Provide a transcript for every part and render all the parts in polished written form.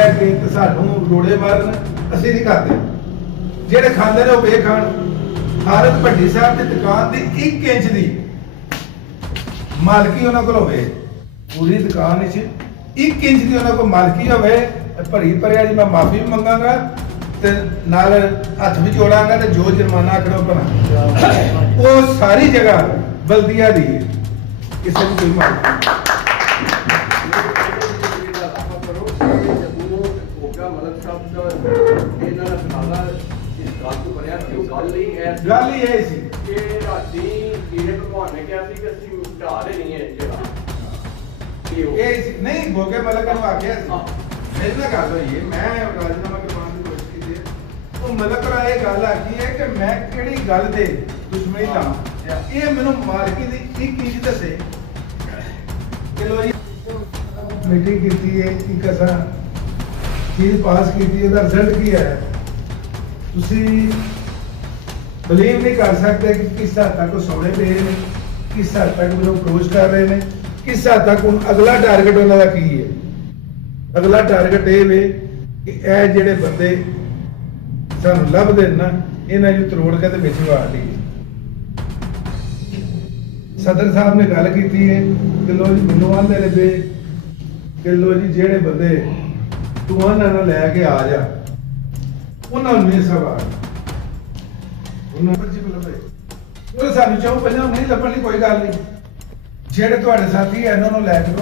बह के ते सानू रोड़े मारन असीं नहीं करते। जेड़े खांदे ने वो वे खाण। हालत भट्टी साहब की दुकान की 1 इंच की मालकी उन्होंने को होवे, पूरी दुकान 1 इंच की उन्होंने को मालकी होवे, भरी भरिया जी मैं माफी भी मंगांगा ते नाल हथ भी जोड़ांगा ते जो जुर्माना आखड़ो बना वो सारी जगह बल्दिया दी है, किसी भी कोई मालकी गल ही है सी कि राती कीड़े भगवान ने कहा कि ਅਸੀਂ ਢਾ ਦੇਣੀ ਹੈ ਜਗ੍ਹਾ ਇਹ ਨਹੀਂ ਗੋਗੇ ਮਲਕ ਨੂੰ ਆਖਿਆ ਸੀ ਮੇਰੇ ਨਾਲ ਗੱਲ ਹੋਈ ਹੈ, ਮੈਂ ਰਾਜਨਾਮਾ ਕਰਵਾਉਣ ਦੀ ਕੋਸ਼ਿਸ਼ ਕੀਤੀ ਹੈ। ਉਹ ਮਲਕ ਨਾਲ ਇਹ ਗੱਲ ਆਖੀ ਹੈ ਕਿ ਮੈਂ ਕਿਹੜੀ ਗੱਲ ਦੇ ਦੁਸ਼ਮਣੀ ਲਾਵਾਂ, ਇਹ ਮੈਨੂੰ ਮਾਲਕੀ ਦੀ 1 ਇੰਚ ਦੱਸੇ ਕਿ ਲੋ ਜੀ ਮੀਟਿੰਗ ਕੀਤੀ ਹੈ, ਇੱਕ ਅਸਾਂ ਚੀਜ਼ ਪਾਸ ਕੀਤੀ, ਉਹਦਾ ਰਿਜ਼ਲਟ ਕੀ ਹੈ ਤੁਸੀਂ बिलीव नहीं कर सकते कि किस हद तक सौने पे ने, किस हद तक मैंने अप्रोच कर रहे हैं, किस हद तक अगला टारगेट उन्होंने की है। अगला टारगेट ये वे कि यह जेडे बंदे सानू लभदे ना इन्हां नूं तरोड़ के ते विच वाड़ लईए। सदर साहब ने गल की है कि लो जी मैनूं आंदे ने कि लो जी जेडे बंदे तू उन्हां नाल लै के आ जा उन्हां नूं नहीं सवाल सानू चाहो पहले नहीं लभण ली कोई गल नहीं, जेड़े तुहाडे साथी है इन्हां नूं लै के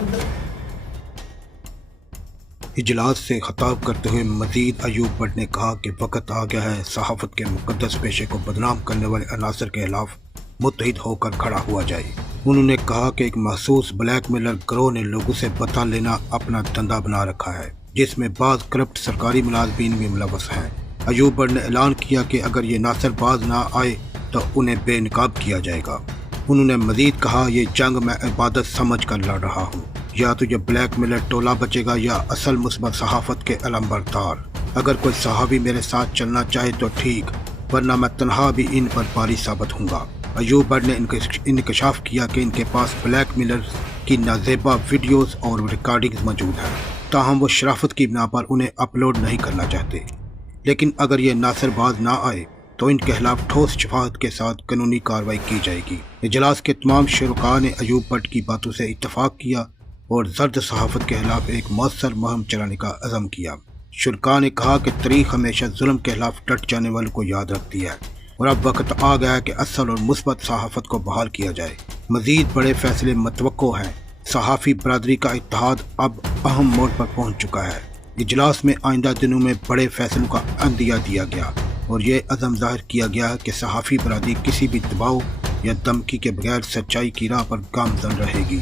इजलास से खिताब करते हुए मजीद अयूब भट्ट ने कहा कि वक्त आ गया है सहाफत के मुकद्दस पेशे को बदनाम करने वाले अनासर के खिलाफ मुत्तहिद होकर खड़ा हुआ जाए। उन्होंने कहा कि एक महसूस ब्लैकमेलर गिरोह ने लोगों से बता लेना अपना धंधा बना रखा है, जिसमें बाज़ करप्ट सरकारी मुलाजमीन भी मुलव्वस हैं। अयूब भट्ट ने ऐलान किया कि अगर ये नासरबाज ना आए तो उन्हें बेनकाब किया जाएगा। उन्होंने मजीद कहा ये जंग मैं इबादत समझ कर लड़ रहा हूँ, या तो ये ब्लैकमेलर टोला बचेगा या असल मुस्बत सहाफत के अलंबरदार। अगर कोई सहाबी मेरे साथ चलना चाहे तो ठीक, वरना मैं तनहा भी इन पर भारी साबित हूँगा। अयूब भट्ट ने इंकशाफ किया कि इनके पास ब्लैकमेलर की नाजेबा वीडियोज़ और रिकॉर्डिंग्स मौजूद हैं, ताहम वो शराफत की बिना पर उन्हें अपलोड नहीं करना चाहते। लेकिन अगर ये नासरबाज ना आए तो इनके खिलाफ ठोस शफाअत के साथ कानूनी कार्रवाई की जाएगी। इजलास के तमाम शुरका ने अयूब भट्ट की बातों से इत्तफाक किया और जर्द सहाफत के खिलाफ एक मौसर मुहिम चलाने का अज़म किया। शुरका ने कहा कि तारीख हमेशा जुल्म के खिलाफ डट जाने वालों को याद रखती है और अब वक्त आ गया है कि असल और मुस्बत सहाफत को बहाल किया जाए। मज़ीद बड़े फैसले मतवक्को हैं। सहाफ़ी बरादरी का इत्तेहाद अब अहम मोड़ पर पहुँच चुका है। इजलास में आइंदा दिनों में बड़े फैसलों का अंदिया दिया गया और ये अज़म जाहिर किया गया कि सहाफ़ी बरादरी किसी भी दबाव या धमकी के बगैर सच्चाई की राह पर गामज़न रहेगी।